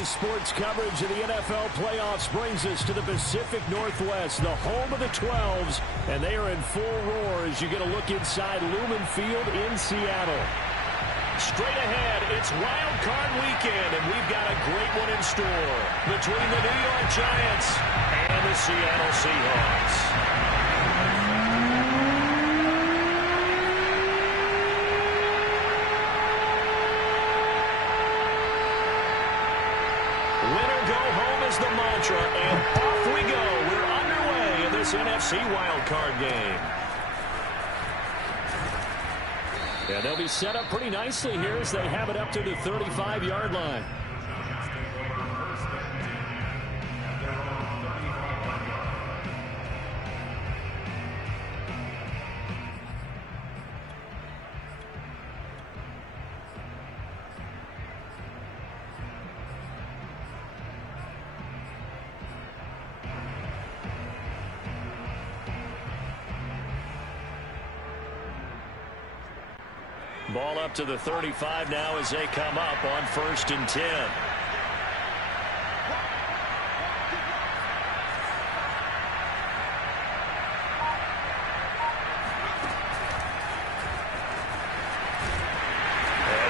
Daily sports coverage of the NFL playoffs brings us to the Pacific Northwest, the home of the 12s, and they are in full roar as you get a look inside Lumen Field in Seattle. Straight ahead, it's Wildcard weekend, and we've got a great one in store between the New York Giants and the Seattle Seahawks. Winner go home is the mantra, and off we go. We're underway in this NFC wildcard game. Yeah, they'll be set up pretty nicely here as they have it up to the 35-yard line. Ball up to the 35 now as they come up on 1st and 10. And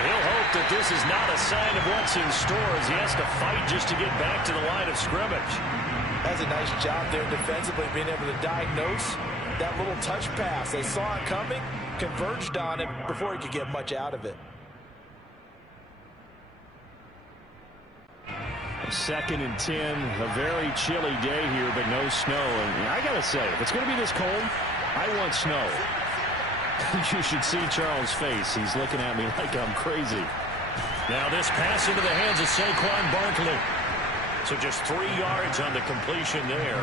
he'll hope that this is not a sign of what's in store as he has to fight just to get back to the line of scrimmage. That's a nice job there defensively, being able to diagnose that little touch pass. They saw it coming, converged on it before he could get much out of it. 2nd and 10, a very chilly day here, but no snow. And I got to say, if it's going to be this cold, I want snow. You should see Charles' face. He's looking at me like I'm crazy. Now this pass into the hands of Saquon Barkley. So just 3 yards on the completion there.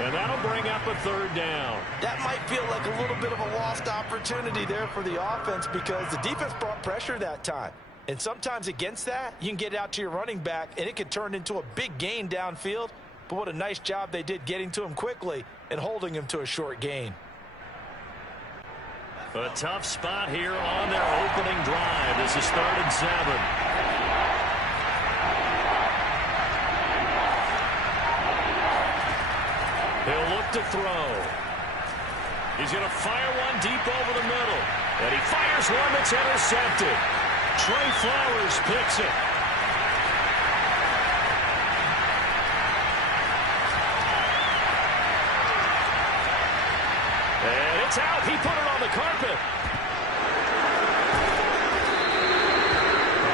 And that'll bring up a 3rd down. That might feel like a little bit of a lost opportunity there for the offense because the defense brought pressure that time. And sometimes against that, you can get out to your running back, and it could turn into a big gain downfield. But what a nice job they did getting to him quickly and holding him to a short gain. A tough spot here on their opening drive. This is 3rd and 7. He'll look to throw. He's going to fire one deep over the middle. And he fires one that's intercepted. Trey Flowers picks it. And it's out. He put it on the carpet.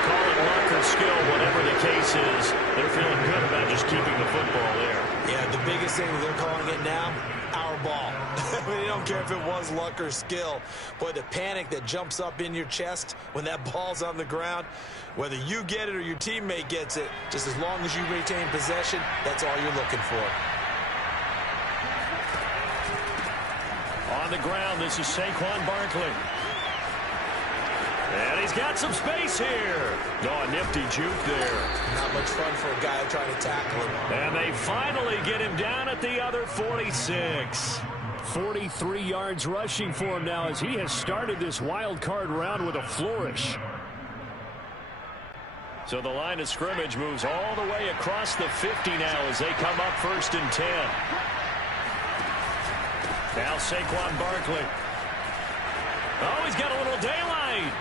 Call it luck or skill, whatever the case is. They're feeling good about just keeping the football there. Yeah, the biggest thing they're calling it now, our ball. I mean, they don't care if it was luck or skill. Boy, the panic that jumps up in your chest when that ball's on the ground, whether you get it or your teammate gets it, just as long as you retain possession, that's all you're looking for. On the ground, this is Saquon Barkley. And he's got some space here. Oh, a nifty juke there. Not much fun for a guy trying to tackle him. And they finally get him down at the other 46. 43 yards rushing for him now as he has started this wild card round with a flourish. So the line of scrimmage moves all the way across the 50 now as they come up 1st and 10. Now Saquon Barkley. Oh, he's got a little daylight.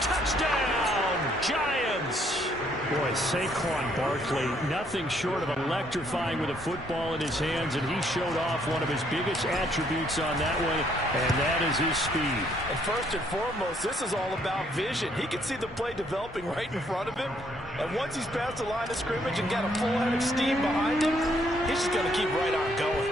Touchdown, Giants. Boy, Saquon Barkley, nothing short of electrifying with a football in his hands, and he showed off one of his biggest attributes on that one, and that is his speed. And first and foremost, this is all about vision. He can see the play developing right in front of him, and once he's past the line of scrimmage and got a full head of steam behind him, he's just going to keep right on going.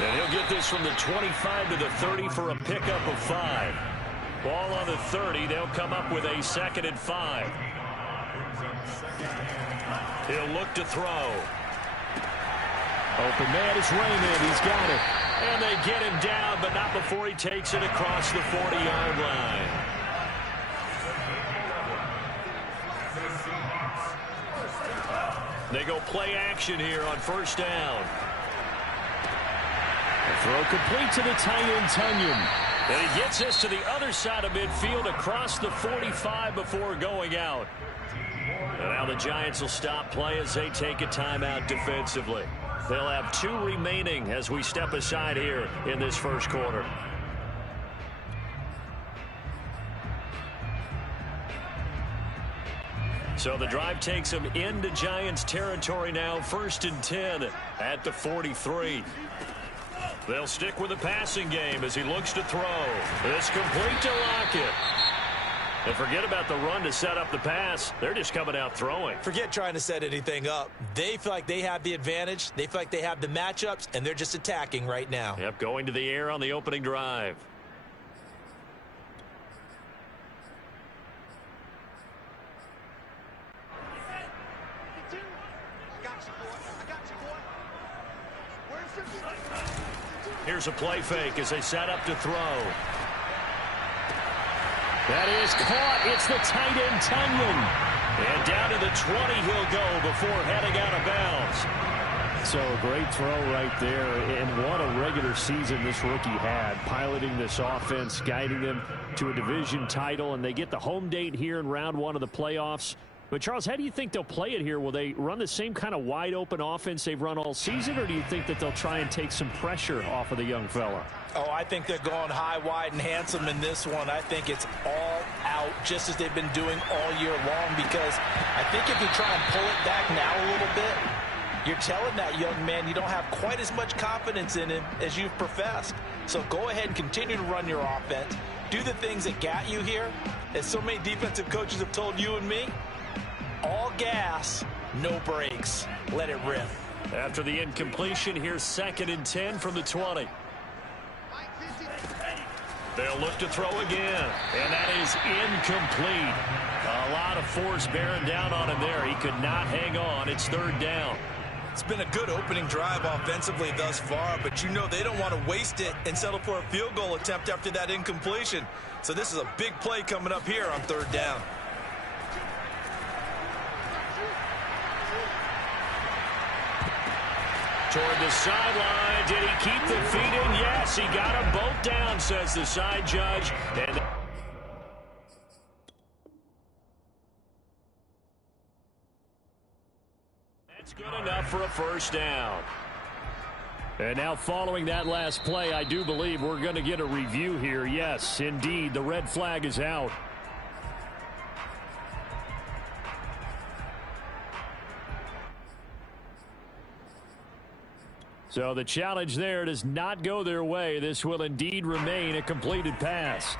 And he'll get this from the 25 to the 30 for a pickup of 5. Ball on the 30. They'll come up with a 2nd and 5. He'll look to throw. Open man is Raymond. He's got it. And they get him down, but not before he takes it across the 40-yard line. They go play action here on 1st down. The throw complete to the tight end, Tunyon. And he gets this to the other side of midfield across the 45 before going out. And now the Giants will stop play as they take a timeout defensively. They'll have 2 remaining as we step aside here in this first quarter. So the drive takes them into Giants territory now. 1st and 10 at the 43. They'll stick with the passing game as he looks to throw. It's complete to Lockett. And forget about the run to set up the pass. They're just coming out throwing. Forget trying to set anything up. They feel like they have the advantage. They feel like they have the matchups, and they're just attacking right now. Yep, going to the air on the opening drive. Here's a play fake as they set up to throw. That is caught. It's the tight end, Tunyon. And down to the 20 he'll go before heading out of bounds. So a great throw right there. And what a regular season this rookie had. Piloting this offense, guiding them to a division title. And they get the home date here in round 1 of the playoffs. But, Charles, how do you think they'll play it here? Will they run the same kind of wide-open offense they've run all season, or do you think that they'll try and take some pressure off of the young fella? Oh, I think they're going high, wide, and handsome in this one. I think it's all out, just as they've been doing all year long, because I think if you try and pull it back now a little bit, you're telling that young man you don't have quite as much confidence in him as you've professed. So go ahead and continue to run your offense. Do the things that got you here. As so many defensive coaches have told you and me, all gas, no brakes. Let it rip. After the incompletion, here's 2nd and 10 from the 20. They'll look to throw again, and that is incomplete. A lot of force bearing down on him there. He could not hang on. It's 3rd down. It's been a good opening drive offensively thus far, but you know they don't want to waste it and settle for a field goal attempt after that incompletion. So this is a big play coming up here on 3rd down. Toward the sideline. Did he keep the feet in? Yes, he got them both down, says the side judge. And that's good enough for a 1st down. And now following that last play, I do believe we're going to get a review here. Yes, indeed, the red flag is out. So the challenge there does not go their way. This will indeed remain a completed pass.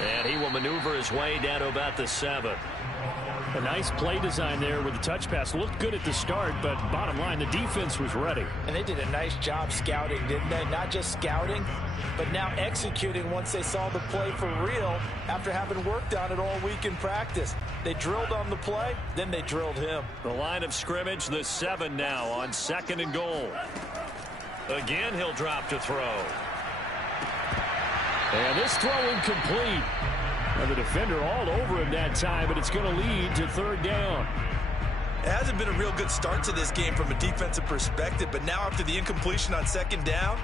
And he will maneuver his way down to about the 7. A nice play design there with the touch pass. Looked good at the start, but bottom line, the defense was ready. And they did a nice job scouting, didn't they? Not just scouting, but now executing once they saw the play for real after having worked on it all week in practice. They drilled on the play, then they drilled him. The line of scrimmage, the 7 now on 2nd and goal. Again, he'll drop to throw. And this throw incomplete. And the defender all over him that time, but it's going to lead to 3rd down. It hasn't been a real good start to this game from a defensive perspective, but now after the incompletion on 2nd down,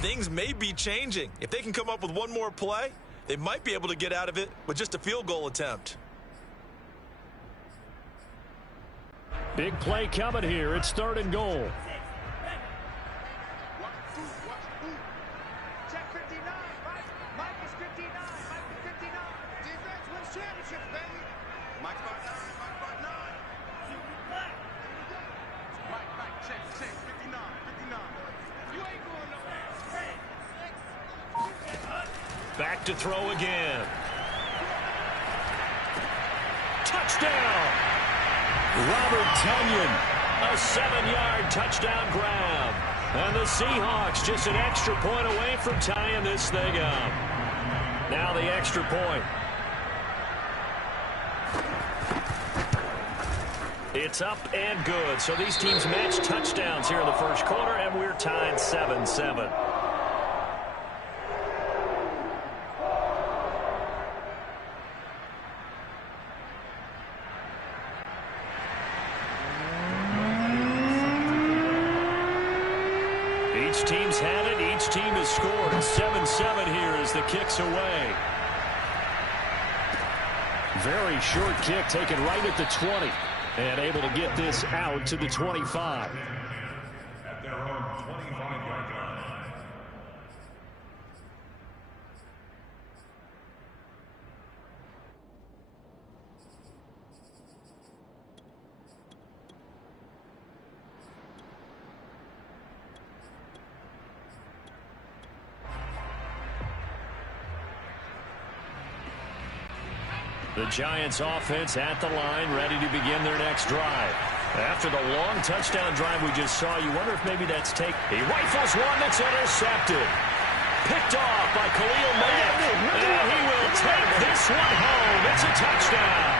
things may be changing. If they can come up with one more play, they might be able to get out of it with just a field goal attempt. Big play coming here. It's 3rd and goal. Back to throw again. touchdown. Robert Tonyan, a 7-yard touchdown grab. And the Seahawks just an extra point away from tying this thing up. Now the extra point. It's up and good. So these teams match touchdowns here in the first quarter, and we're tied 7-7. Each team's had it. Each team has scored. 7-7 here as the kick's away. Very short kick taken right at the 20. And able to get this out to the 25. At their own 25-yard line. The Giants offense at the line, ready to begin their next drive. After the long touchdown drive we just saw, you wonder if maybe that's take. He rifles one that's intercepted. Picked off by Khalil Mack. And he will take this one home. It's a touchdown.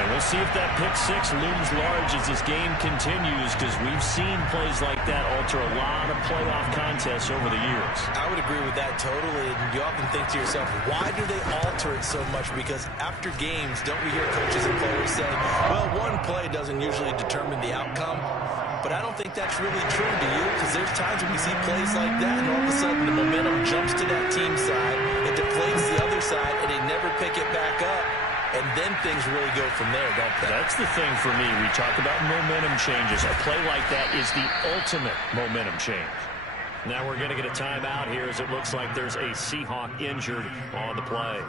And we'll see if that pick six looms large as this game continues, because we've seen plays like that alter a lot of playoff contests over the years. I would agree with that totally. And you often think to yourself, why do they alter it so much? Because after games, don't we hear coaches and players say, well, one play doesn't usually determine the outcome. But I don't think that's really true, do you? Because there's times when we see plays like that, and all of a sudden the momentum jumps to that team side, it deflates the other side, and they never pick it back up. And then things really go from there, don't they? That's the thing for me. We talk about momentum changes. A play like that is the ultimate momentum change. Now we're going to get a timeout here as it looks like there's a Seahawk injured on the play.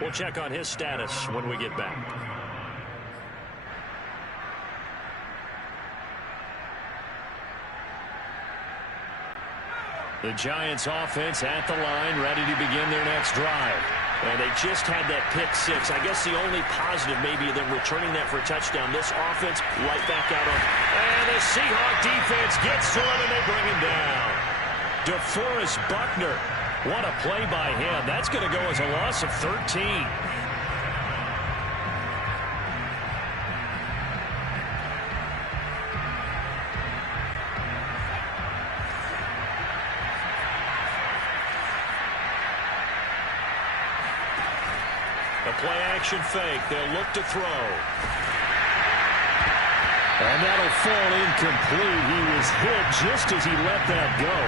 We'll check on his status when we get back. The Giants offense at the line, ready to begin their next drive. And they just had that pick six. I guess the only positive maybe of them returning that for a touchdown. This offense right back out on. And the Seahawk defense gets to him and they bring him down. DeForest Buckner. What a play by him. That's going to go as a loss of 13. Play action fake. They'll look to throw. And that'll fall incomplete. He was hit just as he let that go.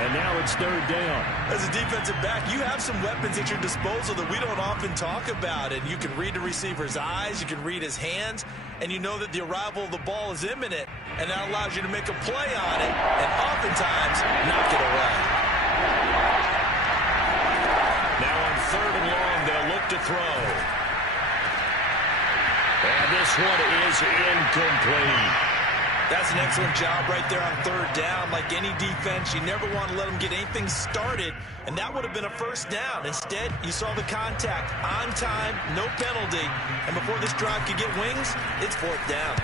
And now it's third down. As a defensive back, you have some weapons at your disposal that we don't often talk about. And you can read the receiver's eyes. You can read his hands. And you know that the arrival of the ball is imminent. And that allows you to make a play on it. And oftentimes, knock it away. Now on third and long, they'll look to throw. And this one is incomplete. That's an excellent job right there on third down. Like any defense, you never want to let them get anything started, and that would have been a first down. Instead, you saw the contact on time, no penalty, and before this drive could get wings, it's fourth down.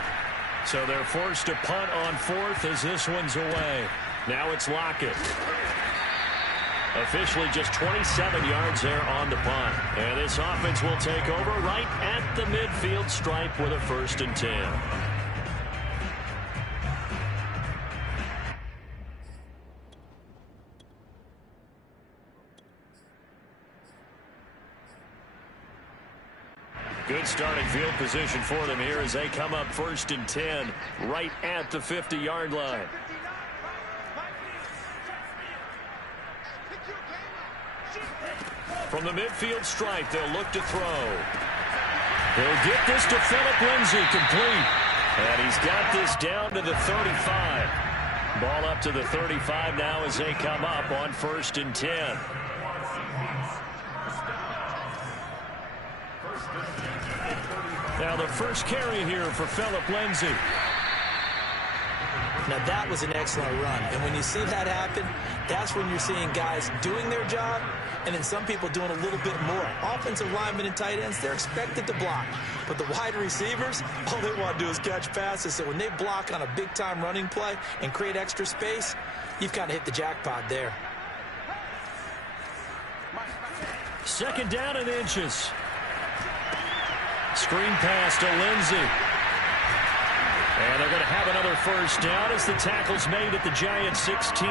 So they're forced to punt on fourth as this one's away. Now it's Lockett. Officially just 27 yards there on the punt. And this offense will take over right at the midfield stripe with a 1st and 10. Good starting field position for them here as they come up 1st and 10 right at the 50-yard line. From the midfield stripe, they'll look to throw. They'll get this to Phillip Lindsay, complete. And he's got this down to the 35. Ball up to the 35 now as they come up on 1st and 10. Now the first carry here for Phillip Lindsay. Now, that was an excellent run. And when you see that happen, that's when you're seeing guys doing their job and then some people doing a little bit more. Offensive linemen and tight ends, they're expected to block. But the wide receivers, all they want to do is catch passes. So when they block on a big-time running play and create extra space, you've kind of hit the jackpot there. Second down and inches. Screen pass to Lindsey. And they're going to have another first down as the tackle's made at the Giants' 16.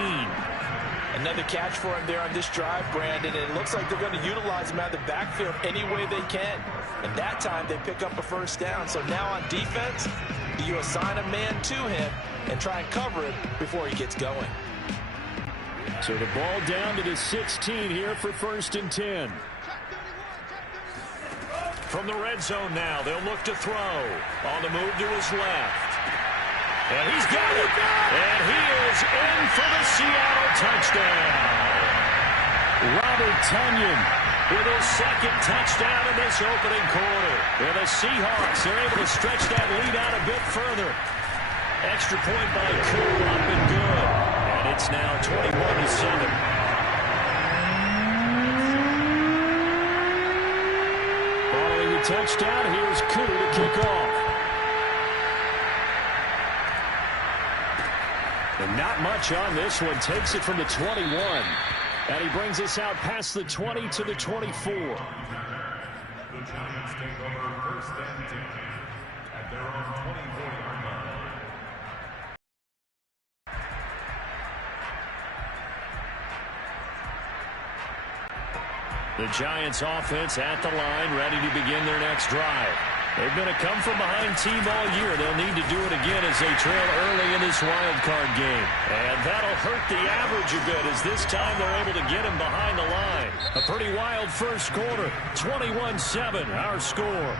Another catch for him there on this drive, Brandon. And it looks like they're going to utilize him out of the backfield any way they can. And that time they pick up a first down. So now on defense, you assign a man to him and try and cover it before he gets going. So the ball down to the 16 here for 1st and 10. From the red zone now, they'll look to throw. On the move to his left. And he's got it. And he is in for the Seattle touchdown. Robert Tonyan with his second touchdown in this opening quarter. And the Seahawks are able to stretch that lead out a bit further. Extra point by Koo, up and good. And it's now 21-7. Touchdown. Here's Koo to kick off. And not much on this one. Takes it from the 21. And he brings us out past the 20 to the 24. The Giants take over 1st and 10 at their own 24-yard line. The Giants offense at the line, ready to begin their next drive. They've been a come-from-behind team all year. They'll need to do it again as they trail early in this wild card game. And that'll hurt the average a bit as this time they're able to get him behind the line. A pretty wild first quarter, 21-7, our score.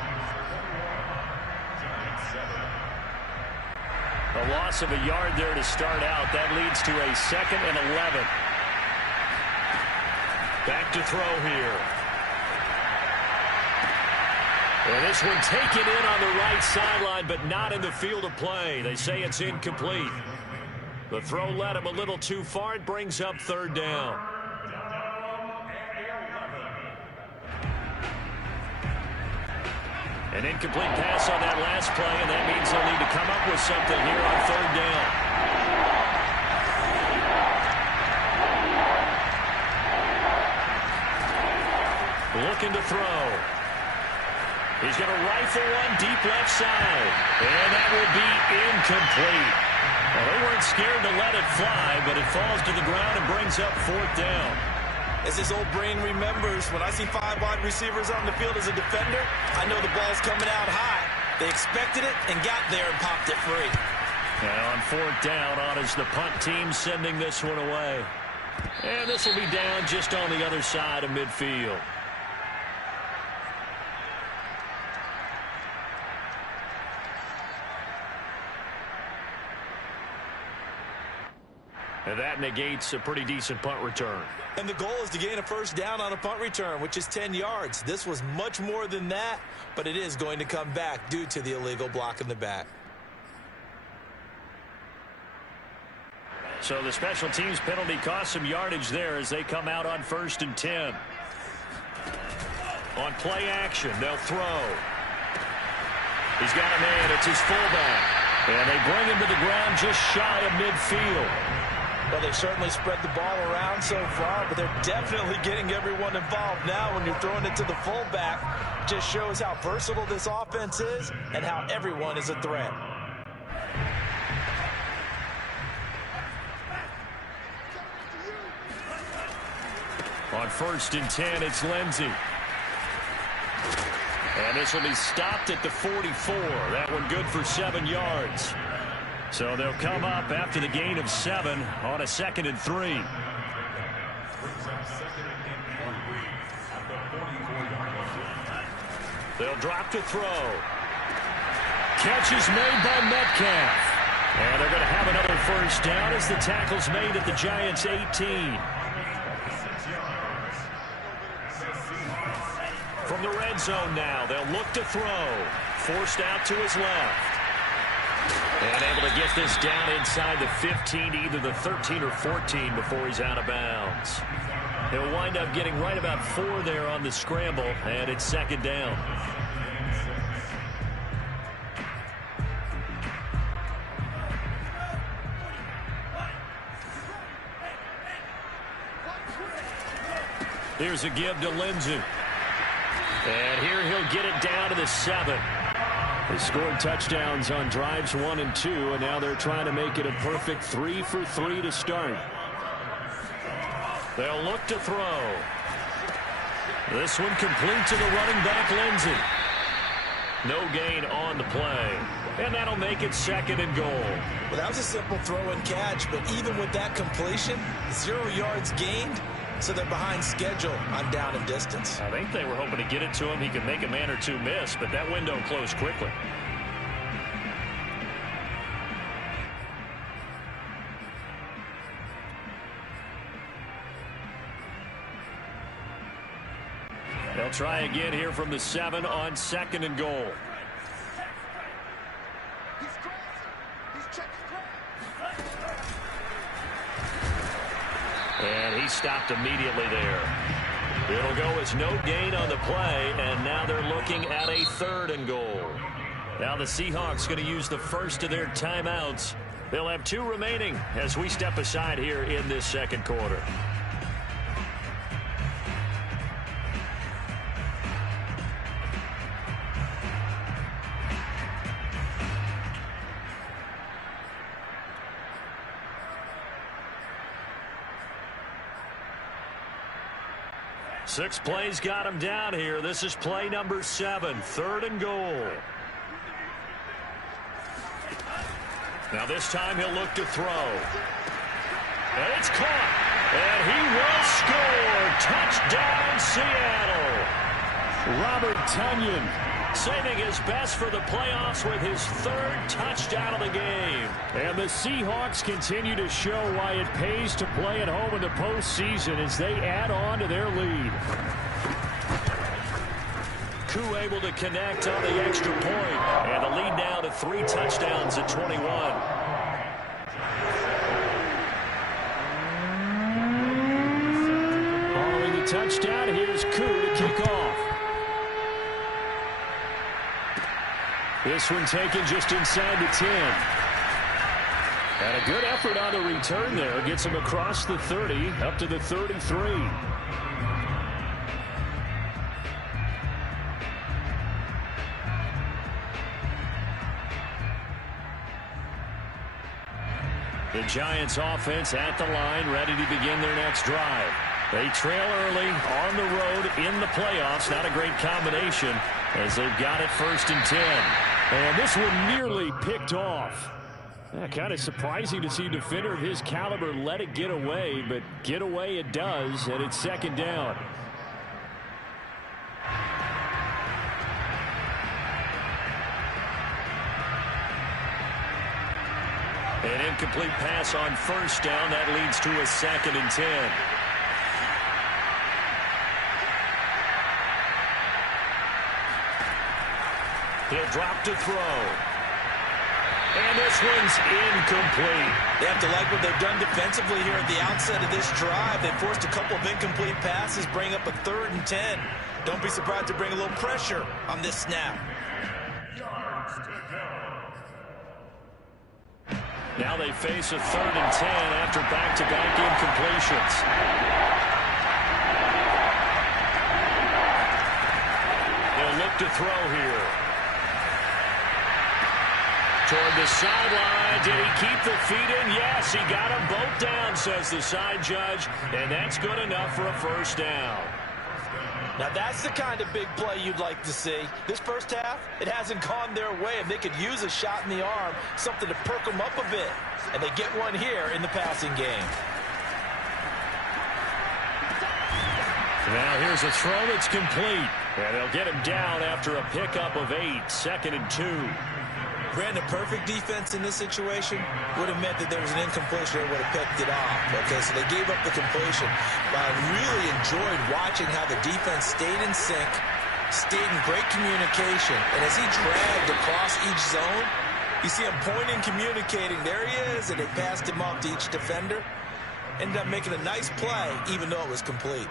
A loss of a yard there to start out. That leads to a 2nd and 11. Back to throw here. And this one taken in on the right sideline, but not in the field of play. They say it's incomplete. The throw led him a little too far. It brings up 3rd down. An incomplete pass on that last play, and that means they'll need to come up with something here on 3rd down. Looking to throw. He's going to rifle one deep left side. And that will be incomplete. Well, they weren't scared to let it fly, but it falls to the ground and brings up 4th down. As his old brain remembers, when I see 5 wide receivers on the field as a defender, I know the ball's coming out high. They expected it and got there and popped it free. And on 4th down, on is the punt team sending this one away. And this will be down just on the other side of midfield. And that negates a pretty decent punt return. And the goal is to gain a first down on a punt return, which is 10 yards. This was much more than that, but it is going to come back due to the illegal block in the back. So the special teams penalty cost some yardage there as they come out on 1st and 10. On play action, they'll throw. He's got a man. It's his fullback. And they bring him to the ground just shy of midfield. Well, they've certainly spread the ball around so far, but they're definitely getting everyone involved now. When you're throwing it to the fullback, just shows how versatile this offense is and how everyone is a threat. On 1st and 10, it's Lindsey. And this will be stopped at the 44. That one good for 7 yards. So they'll come up after the gain of 7 on a 2nd and 3. They'll drop to throw. Catch is made by Metcalf. And they're going to have another first down as the tackle's made at the Giants' 18. From the red zone now, they'll look to throw. Forced out to his left. And able to get this down inside the 15, either the 13 or 14 before he's out of bounds. He'll wind up getting right about 4 there on the scramble, and it's second down. Here's a give to Lindsey. And here he'll get it down to the 7. They scored touchdowns on drives 1 and 2, and now they're trying to make it a perfect 3 for 3 to start. They'll look to throw. This one complete to the running back, Lindsey. No gain on the play. And that'll make it second and goal. Well, that was a simple throw and catch, but even with that completion, 0 yards gained, so they're behind schedule on down and distance. I think they were hoping to get it to him. He could make a man or two miss, but that window closed quickly. They'll try again here from the 7 on second and goal. And he stopped immediately there. It'll go as no gain on the play, and now they're looking at a 3rd and goal. Now the Seahawks going to use the first of their timeouts. They'll have 2 remaining as we step aside here in this second quarter. Six plays got him down here. This is play number 7, 3rd and goal. Now this time he'll look to throw. And it's caught. And he will score. Touchdown, Seattle. Robert Tonyan saving his best for the playoffs with his 3rd touchdown of the game. And the Seahawks continue to show why it pays to play at home in the postseason as they add on to their lead. Koo able to connect on the extra point, and the lead now to 3 touchdowns at 21. Following the touchdown, here's Koo to kick off. This one taken just inside the 10. And a good effort on the return there. Gets him across the 30, up to the 33. The Giants offense at the line, ready to begin their next drive. They trail early on the road in the playoffs. Not a great combination as they've got it 1st and 10. And this one nearly picked off. Kind of surprising to see a defender of his caliber let it get away, but get away it does, and it's second down. An incomplete pass on 1st down. That leads to a 2nd and 10. He'll drop to throw. And this one's incomplete. They have to like what they've done defensively here at the outset of this drive. They forced a couple of incomplete passes, bring up a 3rd and 10. Don't be surprised to bring a little pressure on this snap. Now they face a 3rd and 10 after back-to-back incompletions. They'll look to throw here. Toward the sideline. Did he keep the feet in? Yes, he got them both down, says the side judge. And that's good enough for a 1st down. Now that's the kind of big play you'd like to see. This first half, it hasn't gone their way, and they could use a shot in the arm, something to perk them up a bit. And they get one here in the passing game. Now here's a throw that's complete. And they'll get him down after a pickup of 8, 2nd and 2. Brandon, perfect defense in this situation would have meant that there was an incompletion. They would have picked it off. Okay, so they gave up the completion. But I really enjoyed watching how the defense stayed in sync, stayed in great communication, and as he dragged across each zone, You see him pointing, communicating. There he is, and they passed him off to each defender. Ended up making a nice play, even though it was complete.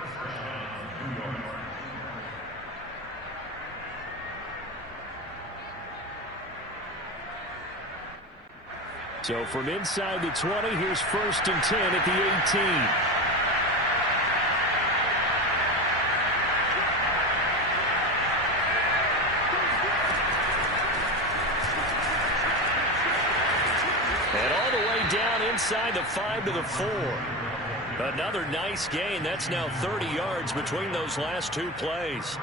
So from inside the 20, here's 1st and 10 at the 18. And all the way down inside the 5 to the 4. Another nice gain. That's now 30 yards between those last two plays.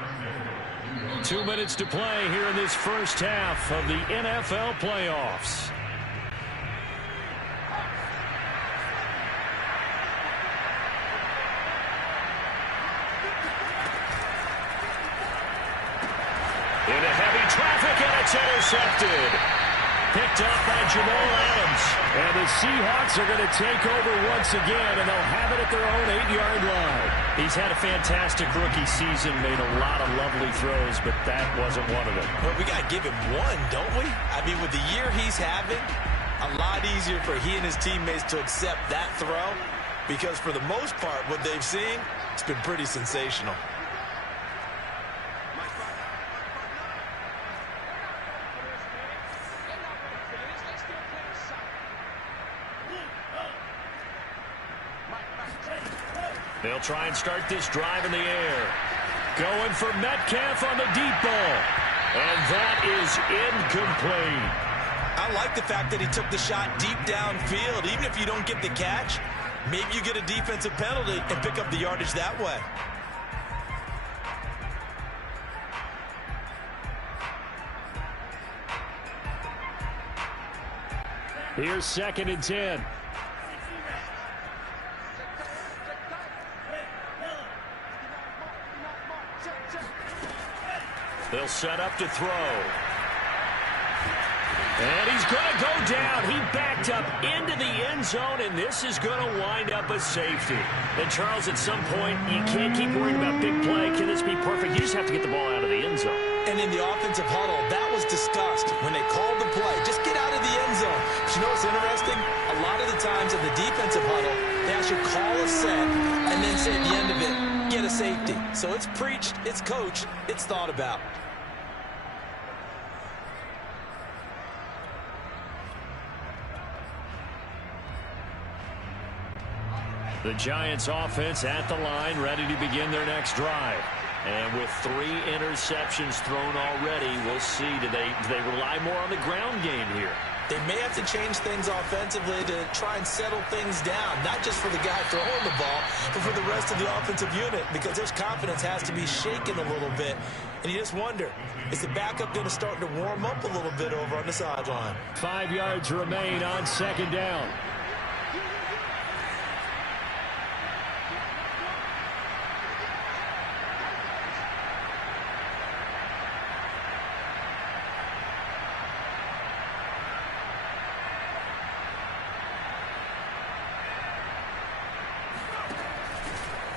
2 minutes to play here in this first half of the NFL playoffs. Into heavy traffic, and it's intercepted. Picked up by Jamal Adams. And the Seahawks are going to take over once again, and they'll have it at their own 8-yard line. He's had a fantastic rookie season, made a lot of lovely throws, but that wasn't one of them. Well, we got to give him one, don't we? I mean, with the year he's having, a lot easier for he and his teammates to accept that throw, because for the most part, what they've seen, it's been pretty sensational. They'll try and start this drive in the air. Going for Metcalf on the deep ball. And that is incomplete. I like the fact that he took the shot deep downfield. Even if you don't get the catch, maybe you get a defensive penalty and pick up the yardage that way. Here's 2nd and 10. They'll set up to throw. And he's going to go down. He backed up into the end zone, and this is going to wind up a safety. And, Charles, at some point, you can't keep worrying about big play. Can this be perfect? You just have to get the ball out of the end zone. And in the offensive huddle, that was discussed when they called the play. Just get out of the end zone. But you know what's interesting? A lot of the times in the defensive huddle, they actually call a set and then say at the end of it, get a safety. So it's preached, it's coached, it's thought about. The Giants offense at the line, ready to begin their next drive. And with 3 interceptions thrown already, we'll see. Do they rely more on the ground game here? They may have to change things offensively to try and settle things down, not just for the guy throwing the ball, but for the rest of the offensive unit, because their confidence has to be shaken a little bit. And you just wonder, is the backup going to start to warm up a little bit over on the sideline? 5 yards remain on 2nd down.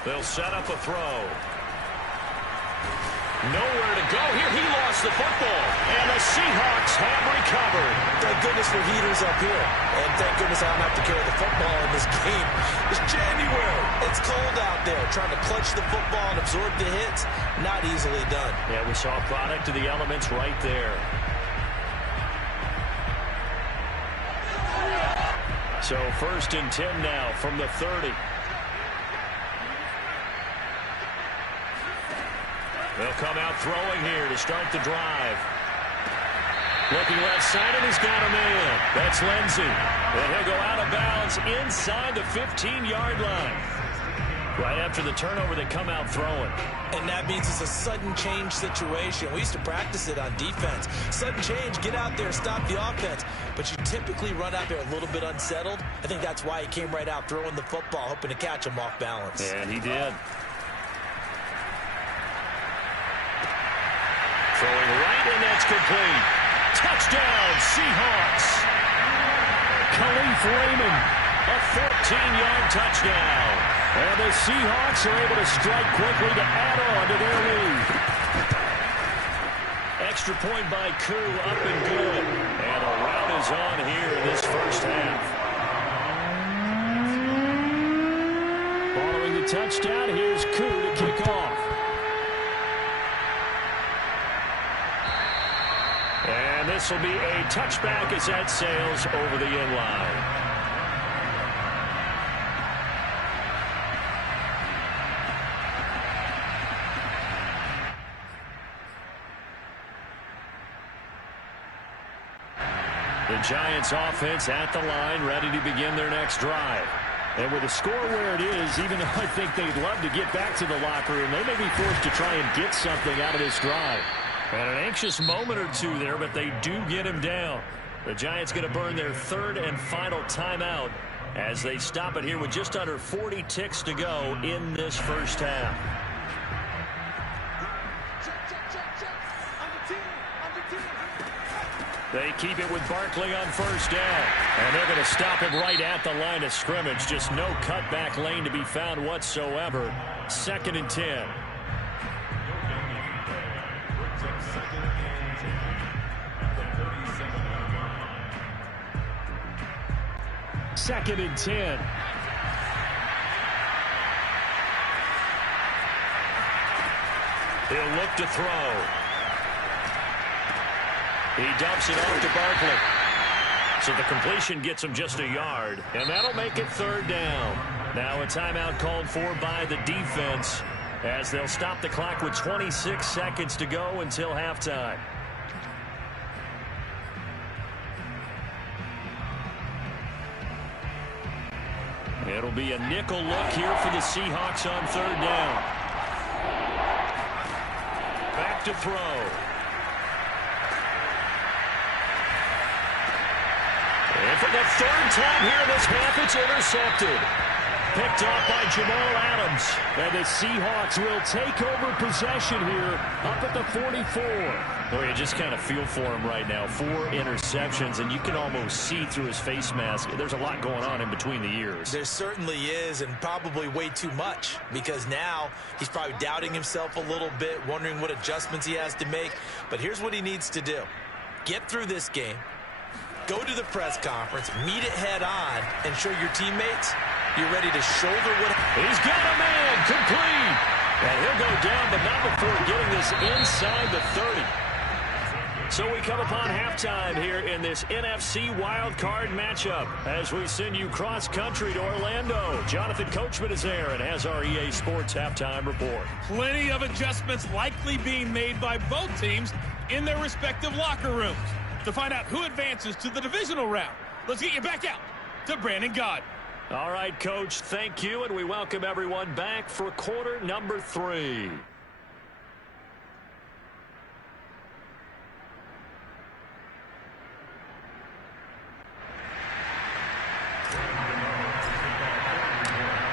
They'll set up a throw. Nowhere to go here. He lost the football. And the Seahawks have recovered. Thank goodness for heaters up here. And thank goodness I don't have to carry the football in this game. It's January. It's cold out there. Trying to clutch the football and absorb the hits, not easily done. Yeah, we saw a product of the elements right there. So 1st and 10 now from the 30. They'll come out throwing here to start the drive. Looking left side, and he's got a man. That's Lindsey. And he'll go out of bounds inside the 15-yard line. Right after the turnover, they come out throwing. And that means it's a sudden change situation. We used to practice it on defense. Sudden change, get out there, stop the offense. But you typically run out there a little bit unsettled. I think that's why he came right out throwing the football, hoping to catch him off balance. And he did. Throwing right, and that's complete. Touchdown, Seahawks. Khalif Raymond, a 14-yard touchdown. And the Seahawks are able to strike quickly to add on to their lead. Extra extra point by Koo, up and good. And a rout is on here in this first half. Following the touchdown, here's Koo to kick off. And this will be a touchback as that sails over the inline. The Giants offense at the line, ready to begin their next drive. And with the score where it is, even though I think they'd love to get back to the locker room, they may be forced to try and get something out of this drive. And an anxious moment or two there, but they do get him down. The Giants going to burn their third and final timeout as they stop it here with just under 40 ticks to go in this first half. They keep it with Barkley on first down. And they're going to stop him right at the line of scrimmage. Just no cutback lane to be found whatsoever. 2nd and 10. Second and 10. He'll look to throw. He dumps it off to Barkley. So the completion gets him just a yard. And that'll make it 3rd down. Now a timeout called for by the defense as they'll stop the clock with 26 seconds to go until halftime. It'll be a nickel look here for the Seahawks on 3rd down. Back to throw. And for the 3rd time here in this half, it's intercepted. Picked off by Jamal Adams. And the Seahawks will take over possession here up at the 44. Boy, you just kind of feel for him right now. 4 interceptions, and you can almost see through his face mask. There's a lot going on in between the ears. There certainly is, and probably way too much, because now he's probably doubting himself a little bit, wondering what adjustments he has to make. But here's what he needs to do. Get through this game. Go to the press conference, meet it head on, and show your teammates you're ready to shoulder what... He's got a man, complete. And he'll go down, but not before getting this inside the 30. So we come upon halftime here in this NFC Wildcard matchup as we send you cross-country to Orlando. Jonathan Coachman is there and has our EA Sports halftime report. Plenty of adjustments likely being made by both teams in their respective locker rooms. To find out who advances to the divisional round, let's get you back out to Brandon Gaudin. All right, Coach, thank you, and we welcome everyone back for quarter number 3.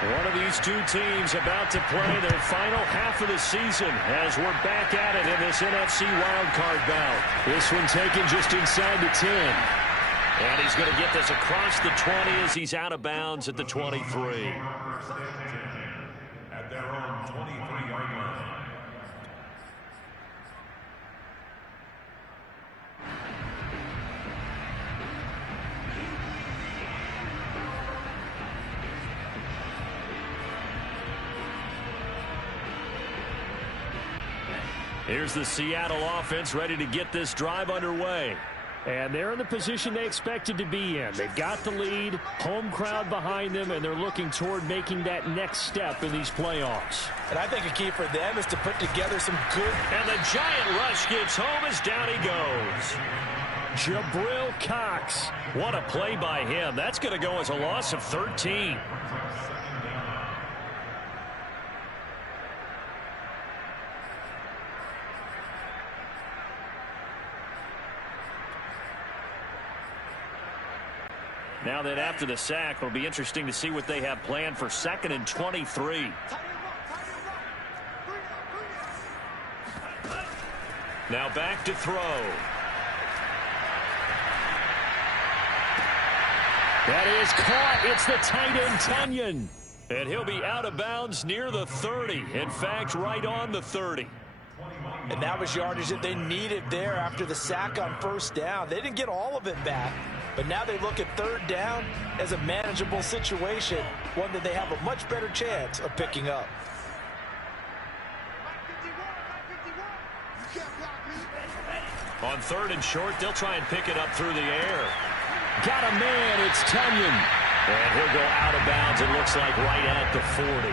One of these two teams about to play their final half of the season as we're back at it in this NFC wildcard bout. This one taken just inside the 10. And he's going to get this across the 20 as he's out of bounds at the 23. At their own 23-yard line. Here's the Seattle offense ready to get this drive underway. And they're in the position they expected to be in. They've got the lead, home crowd behind them, and they're looking toward making that next step in these playoffs. And I think a key for them is to put together some good... And the giant rush gets home as down he goes. Jabril Cox. What a play by him. That's going to go as a loss of 13. Now that after the sack, it'll be interesting to see what they have planned for 2nd and 23. Now back to throw. That is caught. It's the tight end, Tunyon. And he'll be out of bounds near the 30. In fact, right on the 30. And that was yardage that they needed there after the sack on first down. They didn't get all of it back, but now they look at third down as a manageable situation, one that they have a much better chance of picking up. On third and short, they'll try and pick it up through the air. Got a man, it's Tunyon. And he'll go out of bounds, it looks like right at the 40.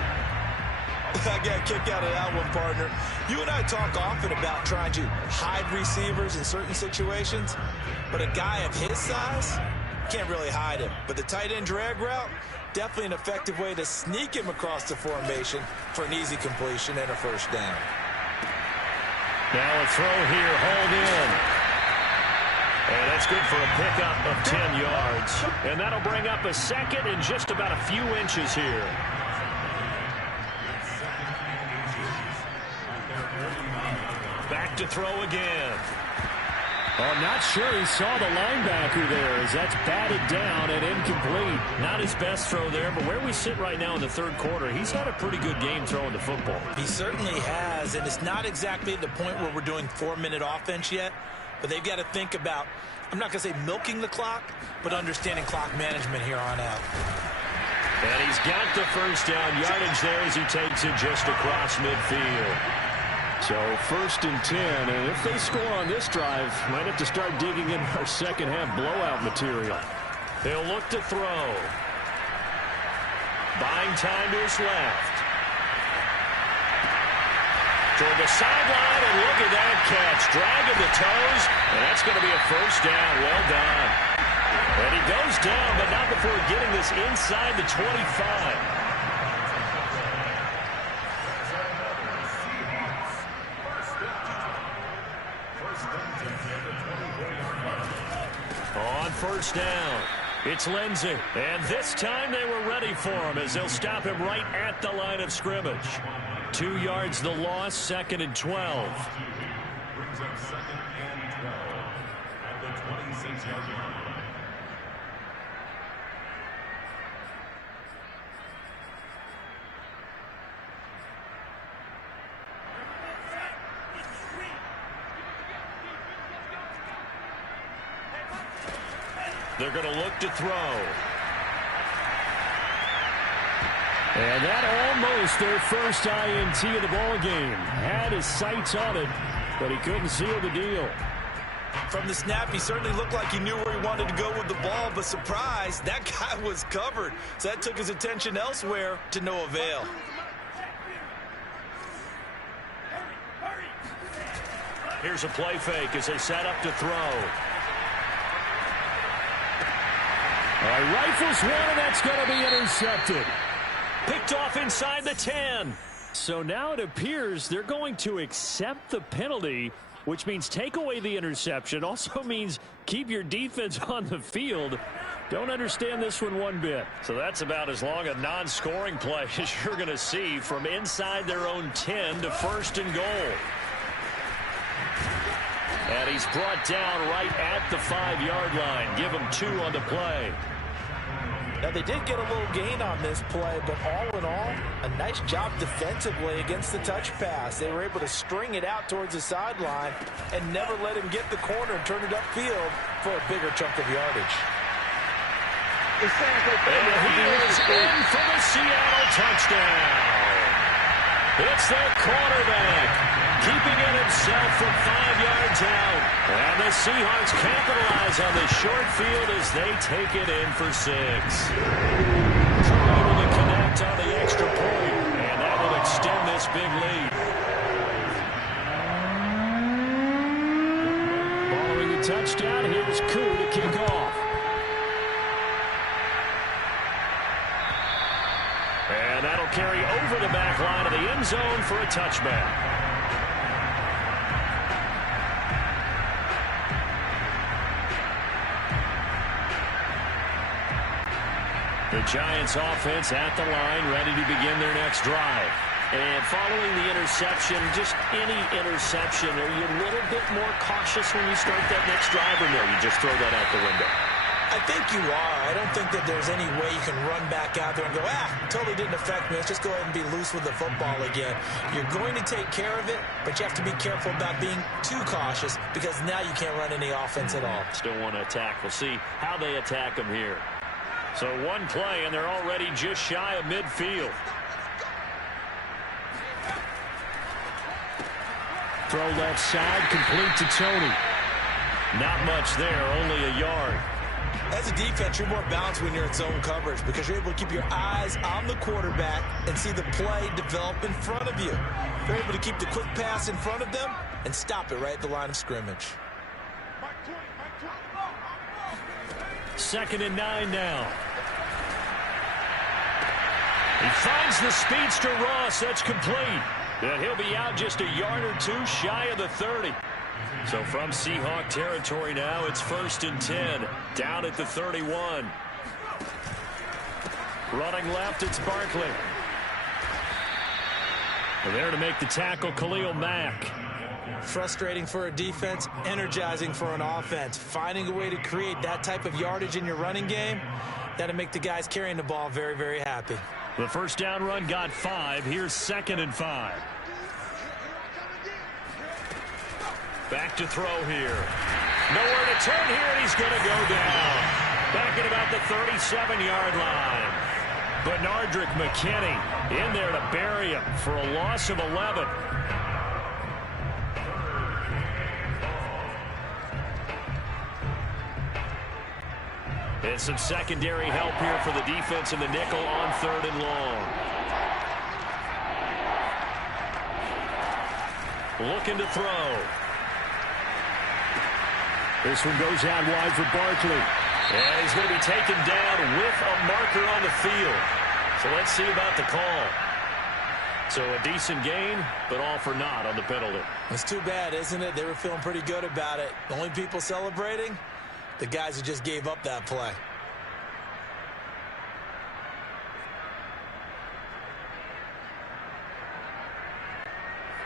I got a kick out of that one, partner. You and I talk often about trying to hide receivers in certain situations, but a guy of his size can't really hide him. But the tight end drag route, definitely an effective way to sneak him across the formation for an easy completion and a first down. Now a throw here, hauled in. And that's good for a pickup of 10 yards. And that'll bring up a second and just about a few inches here. Back to throw again. I'm not sure he saw the linebacker there as that's batted down and incomplete. Not his best throw there, but where we sit right now in the third quarter, he's had a pretty good game throwing the football. He certainly has, and it's not exactly at the point where we're doing 4-minute offense yet, but they've got to think about, I'm not going to say milking the clock, but understanding clock management here on out. And he's got the first down yardage there as he takes it just across midfield. So first and 10, and if they score on this drive, might have to start digging in our second half blowout material. He'll look to throw. Buying time to his left. Toward the sideline, and look at that catch. Dragging the toes, and that's going to be a first down. Well done. And he goes down, but not before getting this inside the 25. On first down, it's Lindsey. And this time they were ready for him as they'll stop him right at the line of scrimmage. 2 yards the loss, second and 12. Brings up second and 12 at the 26-yard line. They're going to look to throw. And that almost their first INT of the ball game. Had his sights on it, but he couldn't seal the deal. From the snap, he certainly looked like he knew where he wanted to go with the ball, but surprise, that guy was covered. So that took his attention elsewhere to no avail. Here's a play fake as they set up to throw. Rifles one, and that's going to be intercepted. Picked off inside the 10. So now it appears they're going to accept the penalty, which means take away the interception. Also means keep your defense on the field. Don't understand this one bit. So that's about as long a non-scoring play as you're going to see from inside their own 10 to first and goal. And he's brought down right at the 5-yard line. Give him 2 on the play. Now, they did get a little gain on this play, but all in all, a nice job defensively against the touch pass. They were able to string it out towards the sideline and never let him get the corner and turn it upfield for a bigger chunk of yardage. And he is in for the Seattle touchdown. It's their quarterback, keeping it himself from 5 yards out. And the Seahawks capitalize on the short field as they take it in for 6. Able to connect on the extra point, and that will extend this big lead. Following the touchdown, here's Koo to kick off. And that'll carry over the back line of the end zone for a touchback. The Giants offense at the line, ready to begin their next drive. And following the interception, just any interception, are you a little bit more cautious when you start that next drive, or no, you just throw that out the window? I think you are. I don't think that there's any way you can run back out there and go, totally didn't affect me. Let's just go ahead and be loose with the football again. You're going to take care of it, but you have to be careful about being too cautious because now you can't run any offense at all. Still want to attack. We'll see how they attack them here. So one play, and they're already just shy of midfield. Throw left side, complete to Tony. Not much there, only a yard. As a defense, you're more balanced when you're in zone coverage because you're able to keep your eyes on the quarterback and see the play develop in front of you. You're able to keep the quick pass in front of them and stop it right at the line of scrimmage. 2nd and 9 now. He finds the speedster Ross. That's complete. And he'll be out just a yard or two shy of the 30. So from Seahawk territory now, it's 1st and 10. Down at the 31. Running left, it's Barkley. And there to make the tackle, Khalil Mack. Frustrating for a defense, energizing for an offense. Finding a way to create that type of yardage in your running game, that'll make the guys carrying the ball very, very happy. The first down run got 5. Here's 2nd and 5. Back to throw here. Nowhere to turn here, and he's going to go down. Back at about the 37-yard line. Benardrick McKinney in there to bury him for a loss of 11. And some secondary help here for the defense in the nickel on 3rd and long. Looking to throw. This one goes out wide for Barkley. And he's going to be taken down with a marker on the field. So let's see about the call. So a decent gain, but all for naught on the penalty. It's too bad, isn't it? They were feeling pretty good about it. The only people celebrating, the guys who just gave up that play.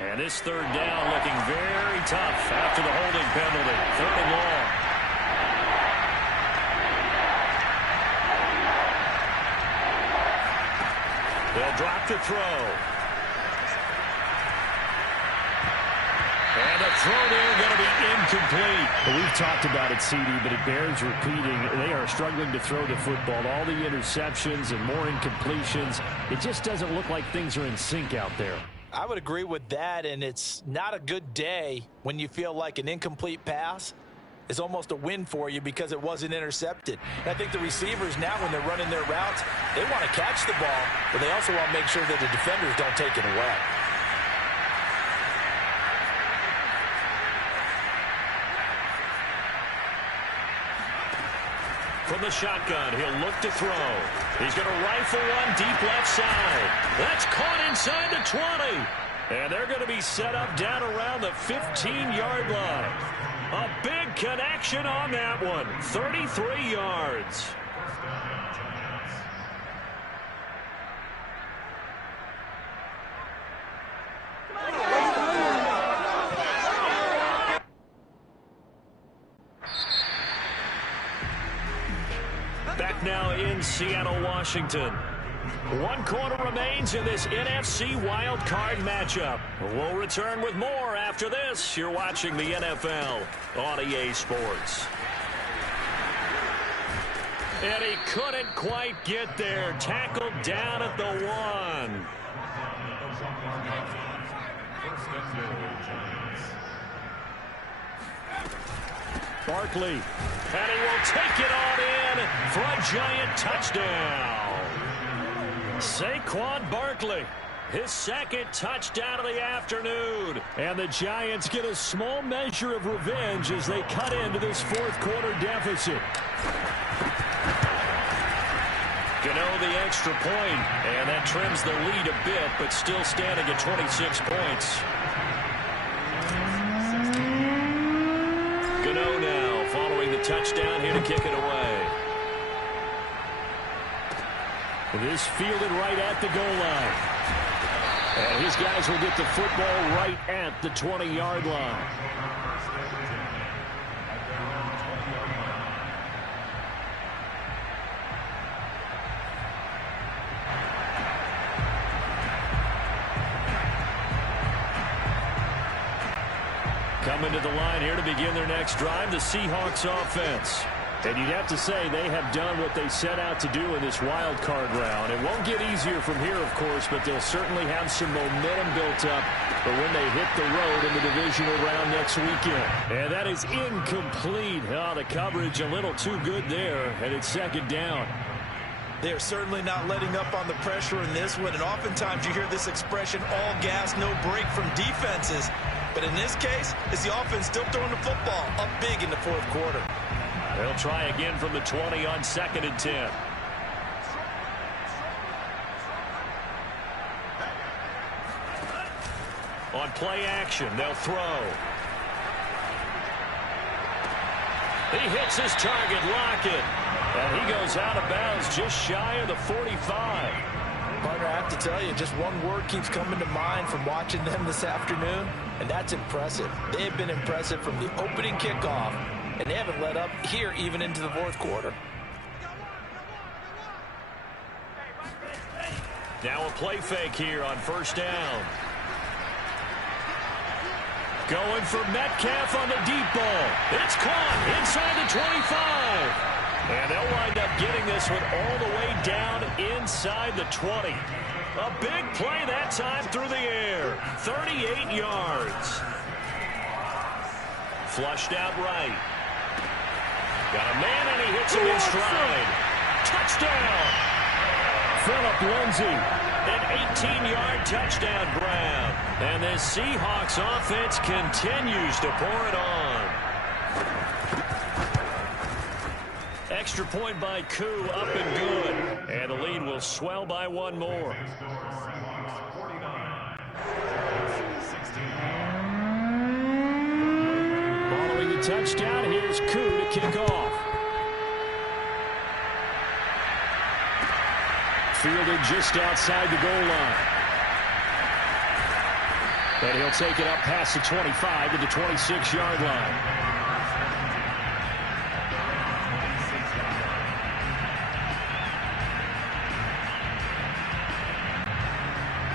And this 3rd down looking very tough after the holding penalty. 3rd and long. They'll drop the throw. And the throw there going to be incomplete. Well, we've talked about it, CD, but it bears repeating. They are struggling to throw the football. All the interceptions and more incompletions. It just doesn't look like things are in sync out there. I would agree with that, and it's not a good day when you feel like an incomplete pass is almost a win for you because it wasn't intercepted. And I think the receivers now, when they're running their routes, they want to catch the ball, but they also want to make sure that the defenders don't take it away. From the shotgun, he'll look to throw. He's going to rifle one deep left side. That's caught inside the 20. And they're going to be set up down around the 15-yard line. A big connection on that one. 33 yards. Back now in Seattle, Washington. 1 quarter remains in this NFC Wildcard matchup. We'll return with more after this. You're watching the NFL on EA Sports. And he couldn't quite get there. Tackled down at the 1. Barkley, and he will take it on in for a giant touchdown. Saquon Barkley, his 2nd touchdown of the afternoon. And the Giants get a small measure of revenge as they cut into this 4th quarter deficit. Gano the extra point, and that trims the lead a bit, but still standing at 26 points. Gano now following the touchdown here to kick it away. This fielded right at the goal line. And his guys will get the football right at the 20-yard line. 2 Coming to the line here to begin their next drive, the Seahawks offense. And you'd have to say they have done what they set out to do in this wild card round. It won't get easier from here, of course, but they'll certainly have some momentum built up for when they hit the road in the divisional round next weekend. And that is incomplete. Oh, the coverage a little too good there, and it's second down. They are certainly not letting up on the pressure in this one, and oftentimes you hear this expression, all gas, no break from defenses. But in this case, it's the offense still throwing the football up big in the fourth quarter. They'll try again from the 20 on 2nd and 10. On play action, they'll throw. He hits his target, Lockett. And he goes out of bounds just shy of the 45. Partner, I have to tell you, just one word keeps coming to mind from watching them this afternoon, and that's impressive. They have been impressive from the opening kickoff, and they haven't let up here even into the fourth quarter. Now a play fake here on first down. Going for Metcalf on the deep ball. It's caught inside the 25. And they'll wind up getting this one all the way down inside the 20. A big play that time through the air. 38 yards. Flushed out right. Got a man, and he hits him in stride. Touchdown! Phillip Lindsay. An 18-yard touchdown grab. And this Seahawks offense continues to pour it on. Extra point by Koo, up and good. And the lead will swell by one more. Following the touchdown, here's Koo to kick off. Fielded just outside the goal line. And he'll take it up past the 25 to the 26-yard line.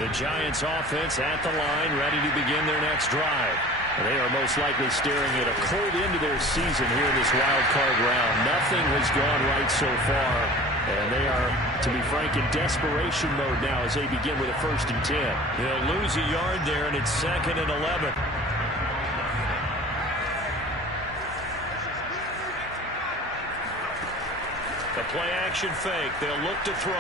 The Giants offense at the line, ready to begin their next drive. They are most likely staring at a cold end to their season here in this wild card round. Nothing has gone right so far. And they are, to be frank, in desperation mode now as they begin with a 1st and 10. They'll lose a yard there, and it's 2nd and 11. The play-action fake. They'll look to throw.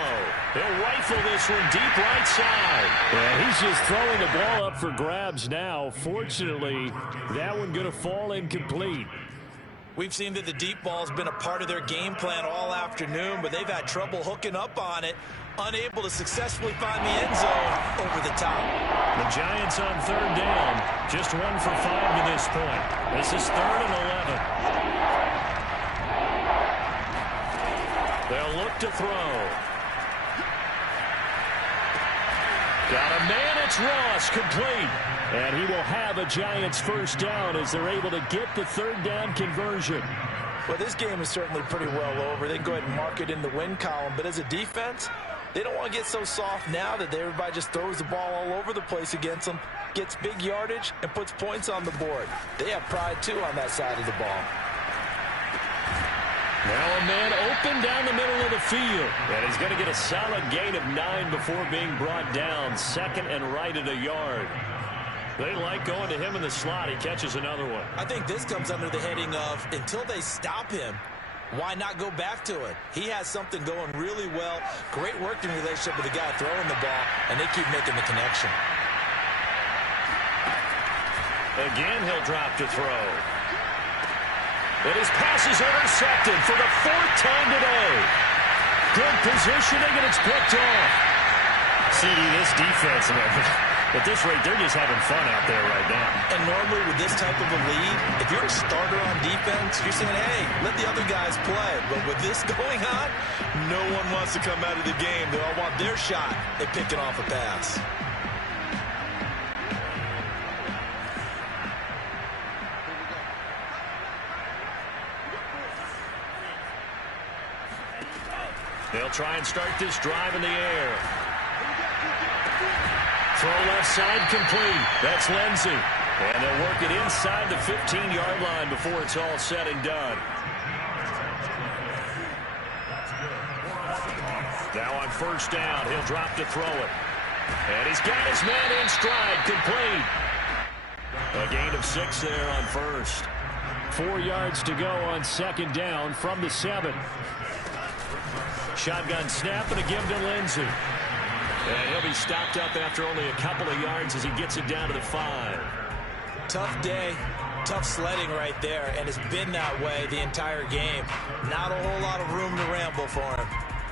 They'll rifle this one deep right side. Yeah, he's just throwing the ball up for grabs now. Fortunately, that one going to fall incomplete. We've seen that the deep ball's been a part of their game plan all afternoon, but they've had trouble hooking up on it, unable to successfully find the end zone over the top. The Giants on 3rd down, just 1 for 5 to this point. This is 3rd and 11. They'll look to throw. Got a man, it's Ross, complete. And he will have a Giants 1st down as they're able to get the 3rd down conversion. Well, this game is certainly pretty well over. They can go ahead and mark it in the win column. But as a defense, they don't want to get so soft now that everybody just throws the ball all over the place against them, gets big yardage, and puts points on the board. They have pride, too, on that side of the ball. Now a man open down the middle of the field. And he's going to get a solid gain of 9 before being brought down. 2nd and right at a yard. They like going to him in the slot. He catches another one. I think this comes under the heading of, until they stop him, why not go back to it? He has something going really well. Great working relationship with the guy throwing the ball, and they keep making the connection. Again, he'll drop to throw. And his pass is intercepted for the 4th time today. Good positioning, and it's picked off. CD, this defense, at this rate, they're just having fun out there right now. And normally with this type of a lead, if you're a starter on defense, you're saying, hey, let the other guys play. But with this going on, no one wants to come out of the game. They all want their shot at picking off a pass. They'll try and start this drive in the air. Throw left side complete. That's Lindsay. And they'll work it inside the 15-yard line before it's all said and done. Now on first down, he'll drop to throw it. And he's got his man in stride, complete. A gain of 6 there on first. 4 yards to go on second down from the 7. Shotgun snap and a give to Lindsey. And he'll be stopped up after only a couple of yards as he gets it down to the 5. Tough day, tough sledding right there, and it's been that way the entire game. Not a whole lot of room to ramble for him.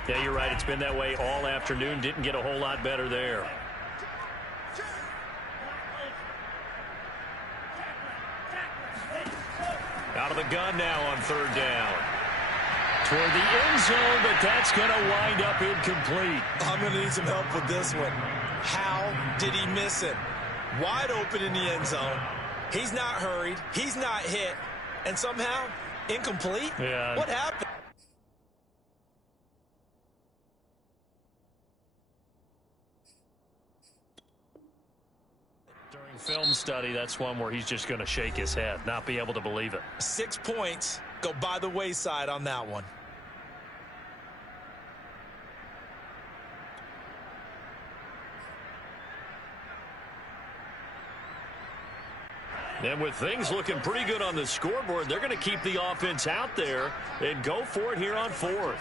Yeah, you're right. It's been that way all afternoon. Didn't get a whole lot better there. Out of the gun now on third down. Toward the end zone, but that's going to wind up incomplete. I'm going to need some help with this one. How did he miss it? Wide open in the end zone. He's not hurried. He's not hit. And somehow, incomplete? Yeah. What happened? During film study, that's one where he's just going to shake his head, not be able to believe it. 6 points go by the wayside on that one. And with things looking pretty good on the scoreboard, they're going to keep the offense out there and go for it here on fourth.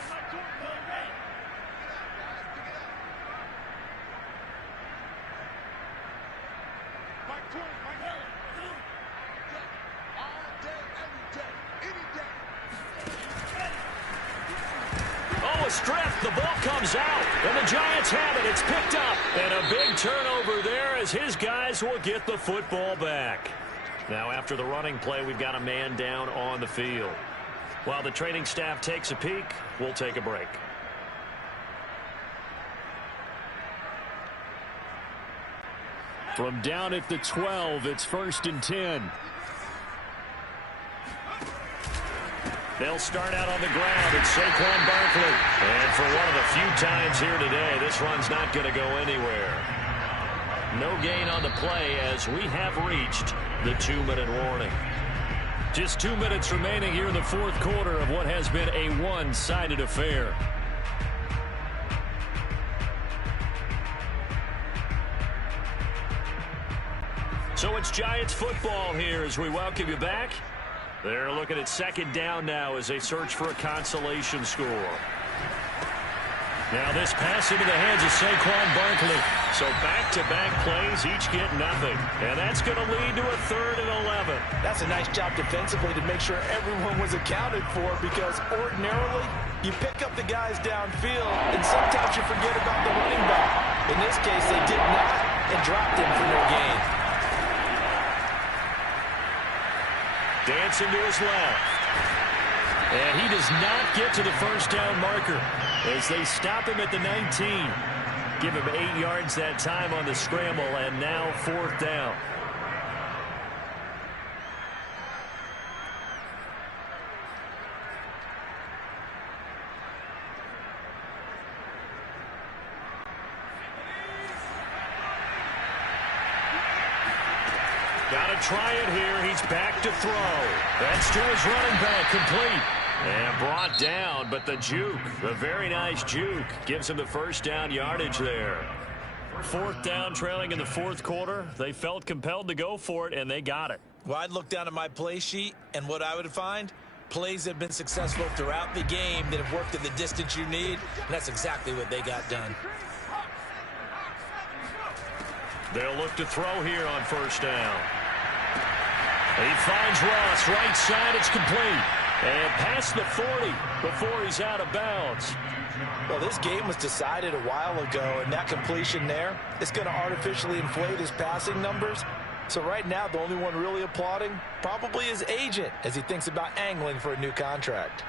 Oh, a strip. The ball comes out, and the Giants have it. It's picked up, and a big turnover there as his guys will get the football back. Now, after the running play, we've got a man down on the field. While the training staff takes a peek, we'll take a break. From down at the 12, it's 1st and 10. They'll start out on the ground. It's Saquon Barkley. And for one of the few times here today, this run's not going to go anywhere. No gain on the play as we have reached the 2-minute warning. Just 2 minutes remaining here in the fourth quarter of what has been a one-sided affair. So it's Giants football here as we welcome you back. They're looking at second down now as they search for a consolation score. Now this pass into the hands of Saquon Barkley. So back-to-back plays, each get nothing. And that's going to lead to a 3rd and 11. That's a nice job defensively to make sure everyone was accounted for, because ordinarily you pick up the guys downfield and sometimes you forget about the running back. In this case, they did not and dropped him for no gain. Dancing to his left. And he does not get to the first down marker as they stop him at the 19. Give him 8 yards that time on the scramble, and now 4th down. Got to try it here. He's back to throw. That's to his running back, complete. And brought down, but the juke, the very nice juke, gives him the first down yardage there. 4th down, trailing in the fourth quarter. They felt compelled to go for it, and they got it. Well, I'd look down at my play sheet, and what I would find, plays that have been successful throughout the game that have worked at the distance you need, and that's exactly what they got done. They'll look to throw here on first down. He finds Ross, right side, it's complete. And past the 40 before he's out of bounds. Well, this game was decided a while ago, and that completion there is going to artificially inflate his passing numbers. So right now, the only one really applauding probably his agent as he thinks about angling for a new contract.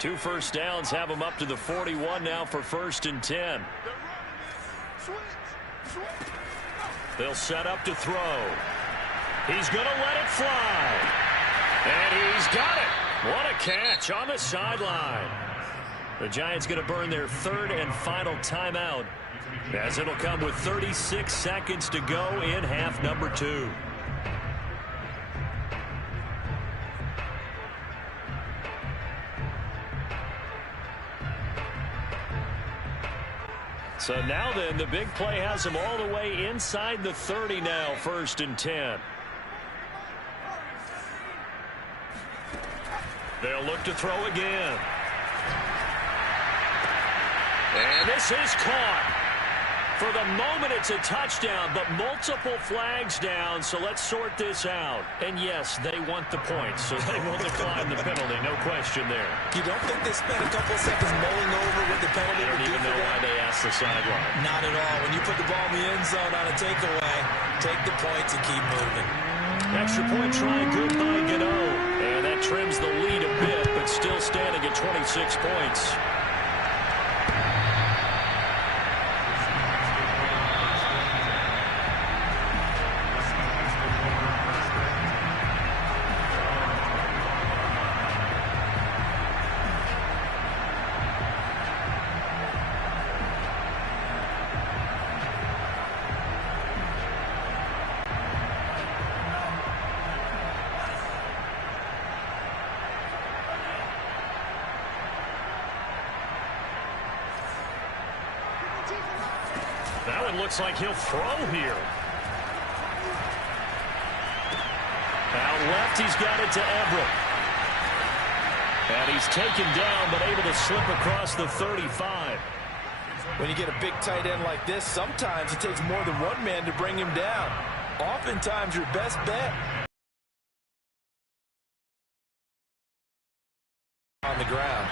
2 first downs have him up to the 41 now for 1st and 10. They'll set up to throw. He's going to let it fly. And he's got it. What a catch on the sideline. The Giants going to burn their third and final timeout, as it'll come with 36 seconds to go in half number 2. So now then, the big play has them all the way inside the 30 now, 1st and 10. They'll look to throw again. And this is caught. For the moment, it's a touchdown, but multiple flags down, so let's sort this out. And yes, they want the points, so they will decline the penalty, no question there. You don't think they spent a couple seconds mulling over what the penalty would do for them? I don't even know why they asked the sideline. Not at all. When you put the ball in the end zone on a takeaway, take the points and keep moving. Extra point try, good by Gano. And that trims the lead a bit, but still standing at 26 points. That one looks like he'll throw here. Out left, he's got it to Everett. And he's taken down, but able to slip across the 35. When you get a big tight end like this, sometimes it takes more than one man to bring him down. Oftentimes, your best bet on the ground.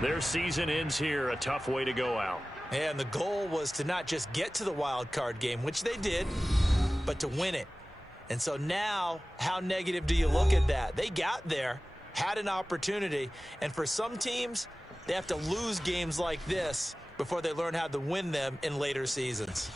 Their season ends here, a tough way to go out. And the goal was to not just get to the wild card game, which they did, but to win it. And so now, how negative do you look at that? They got there, had an opportunity, and for some teams, they have to lose games like this before they learn how to win them in later seasons.